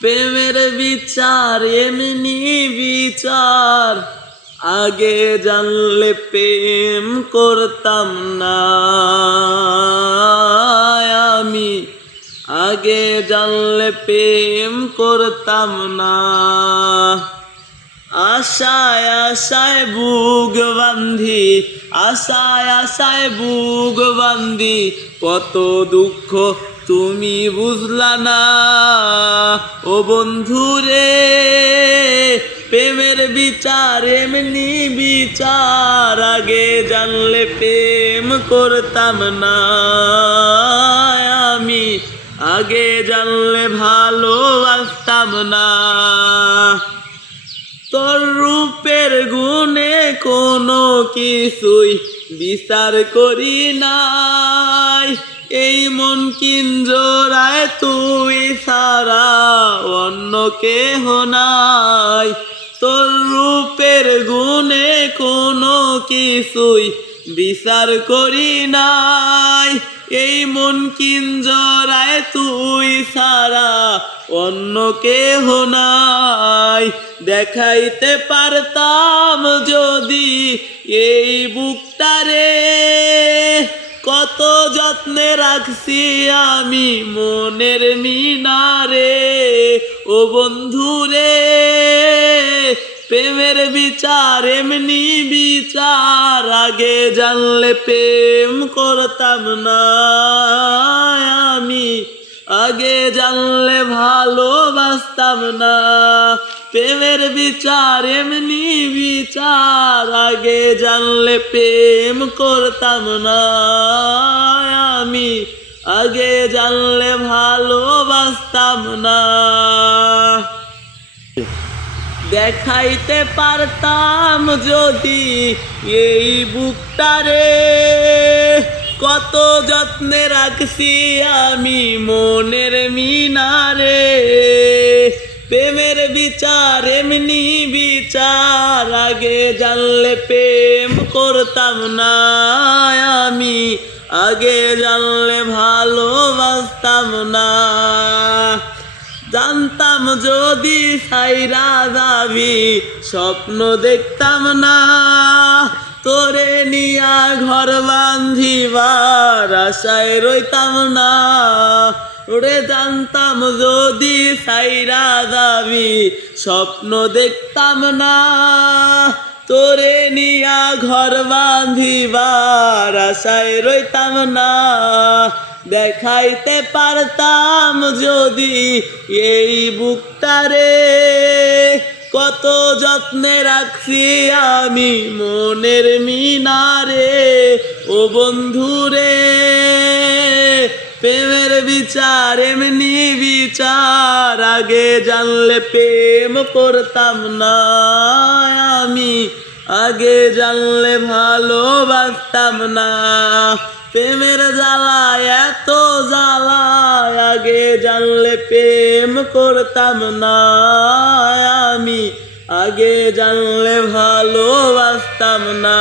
প্রেমের বিচার এমনি বিচার, আগে জানলে প্রেম করতাম না আমি, আগে জানলে প্রেম করতাম না। আশায় আশায় বুক বান্ধি, আশায় আশায় বুক বান্ধি, কত দুঃখ তুমি বুঝলা না ও বন্ধুরে। প্রেমের বিচার এমনি বিচার, আগে জানলে প্রেম করতাম না আমি, আগে জানলে ভালোবাসতাম না। তোর রূপের গুণে কোনো কিছুই বিচার করি নাই, এই মন কিঞ্জরায় তুই ছাড়া অন্য কেহ নাই। তোর রূপের গুণে কোনো কিছুই বিচার করি নাই, এই মন কিঞ্জরায় তুই ছাড়া অন্য কেহ নাই। দেখাইতে পারতাম যদি এই বুকটারে, কত যত্নে রাখছি আমি মনের মিনারে ও বন্ধুরে। প্রেমের বিচার এমনি বিচার, আগে জানলে প্রেম করতাম না আমি, আগে জানলে ভালোবাসতাম না। প্রেমের বিচার এমনি বিচার, আগে জানলে প্রেম করতাম না আমি, আগে জানলে ভালোবাসতাম না। দেখাইতে পারতাম যদি এই বুকটারে, কত যত্নে রাখছি আমি মনের মিনারে। প্রেমের বিচার এমনি বিচার, আগে জানলে প্রেম করতাম না আমি, আগে জানলে ভালোবাসতাম না। জানতাম যদি ছাইরা যাবি স্বপ্ন দেখতাম না, তোরে নিয়া ঘর বান্ধিবার আশায় রইতাম না। ওরে জানতাম যদি ছাইরা যাবি স্বপ্ন দেখতাম না, তোরে নিয়া ঘর বান্ধিবার আশায় রইতাম না। দেখাইতে পারতাম যদি এই বুকটারে, কত যত্নে রাখছি আমি মনের মিনারে ও বন্ধুরে। প্রেমের বিচার এমনি বিচার, আগে জানলে প্রেম করতাম না আমি, আগে জানলে ভালোবাসতাম না। প্রেমের জ্বালা এত জ্বালা, আগে জানলে প্রেম করতাম না আমি, আগে জানলে ভালোবাসতাম না।